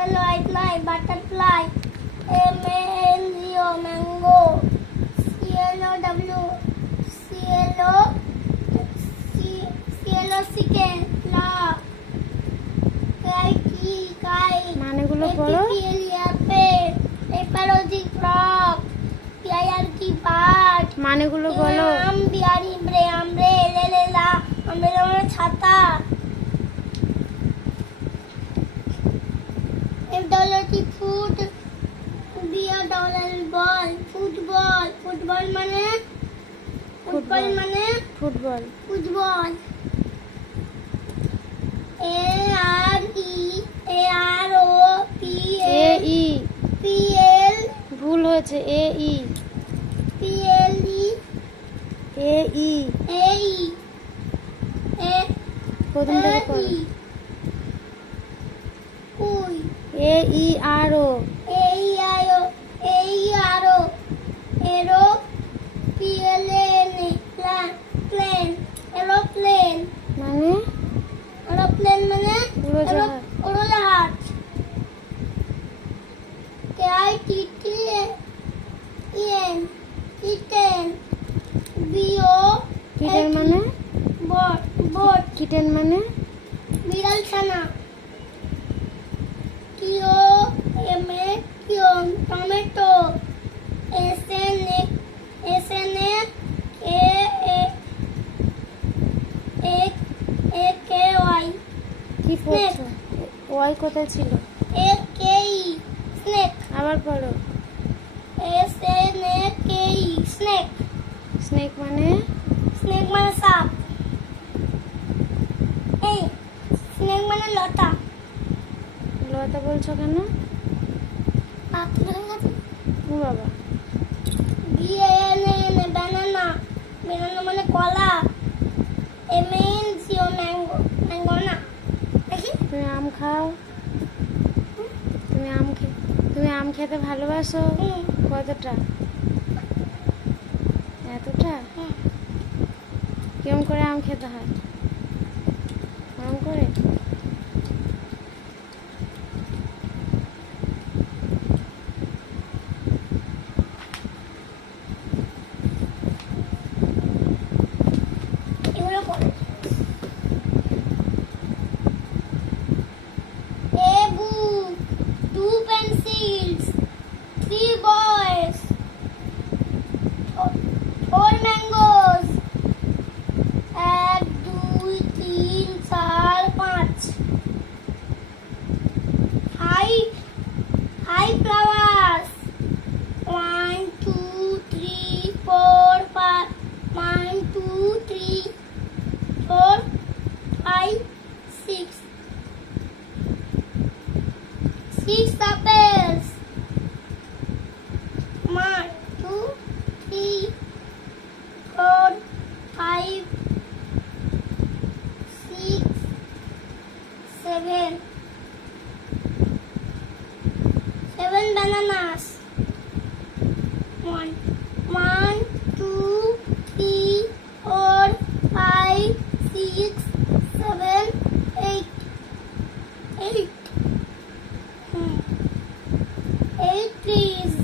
I fly, butterfly. M-A-N-G-O, mango. C-L-O-W, C-L-O, C-L-O, chicken, flower. Kite, kite. মানেগুলো পড়ো। Apple, F-R-O-G, frog. P-I-R-T, bird. মানেগুলো বলো। আমbre, umbrella, umbrella মানে ছাতা। F-double-T, foot. B-A-double-L, ball, football মানে football মানে football. Football. A-R-E-A-R-O-P-L, P-L, ভুল হয়েছে। A-E, P-L-E, A-E, A-E, প্রথম থেকে পড়ো। কুই, A-E-R-O, A-E-I-O, A-E-R-O, Aero, P-L-A-N-E, plane, aeroplane, মানে aeroplane মানে উড়োজাহাজ। উড়োজাহাজ। K-I-T-T-E-N, kitten, B-O, কিটেন মানে boat, কিটেন মানে বিড়াল ছানা। T-O-M-A, tomato. S-N-A-K-Y, কি পড়ছো? ওয়াই কোথায় ছিল? A-K-E, snake, আবার পড়ো। S-N-A-K-E, snake, স্নেক মানে snake মানে সাপ। এই snake মানে লতা। লতা বলছো কেন? ও বাবা। B-A-N-A-N, banana, banana মানে কলা। M-A-N-G-O, mango, mango না দেখি। তুমি আম খাও? তুমি আম খেতে ভালোবাসো? হুম। কতটা? এতটা? হুম। কেমন করে আম খেতে হয়? কেমন করে? এগুলো পড়ো। A book, 2 pencils, 3 boys, 4 mangoes, 1, 2, 3, 4, 5, 5 flowers, 1, 2, 3, 4, 5, 1, 2, 3, 4, 5, 6, 6 apples, 1, 2, 3, 4, 5, 6, 7, 7 bananas, 1, 2, 3, 4, 5, 6, 7, 8, 8 trees,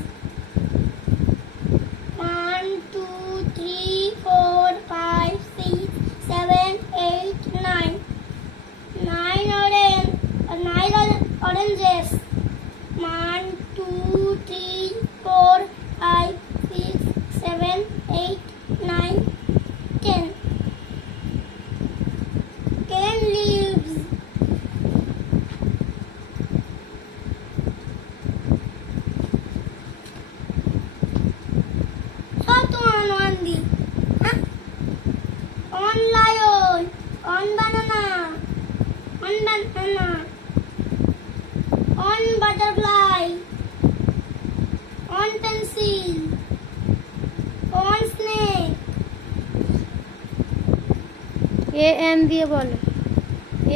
1, 2, 3, 4, 5, 6, 7, 8, 9, 9 oranges, 1, 2, 3, 4, 5, 6, 7, 8, 9, 10, 10 leaves, সব তোমার one দি, হ্যাঁ? One lion, one banana, one butterfly, one pencil, one snake, A-N দিয়ে বলো।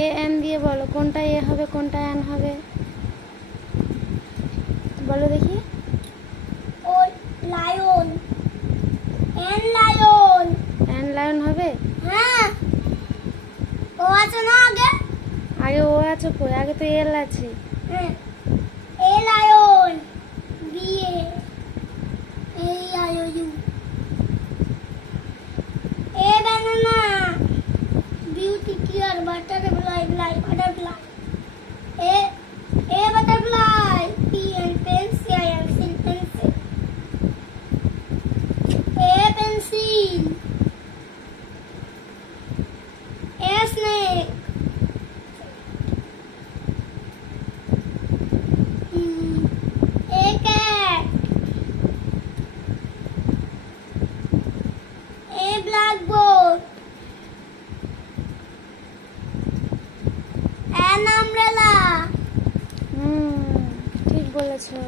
A-N দিয়ে বলো। কোনটা এ হবে কোনটা এন হবে বলো দেখি। lion, and lion, N lion হবে? হ্যাঁ ও আছে না আগে? আগে ও আছে কই? আগে তো এল আছে। A lion. B A I O U. A banana. Beauty clear butterfly butterfly. A butterfly. P and pencil and sin pencil. A pencil. A snake. A cat. A blackboard. An umbrella. ঠিক বলেছো।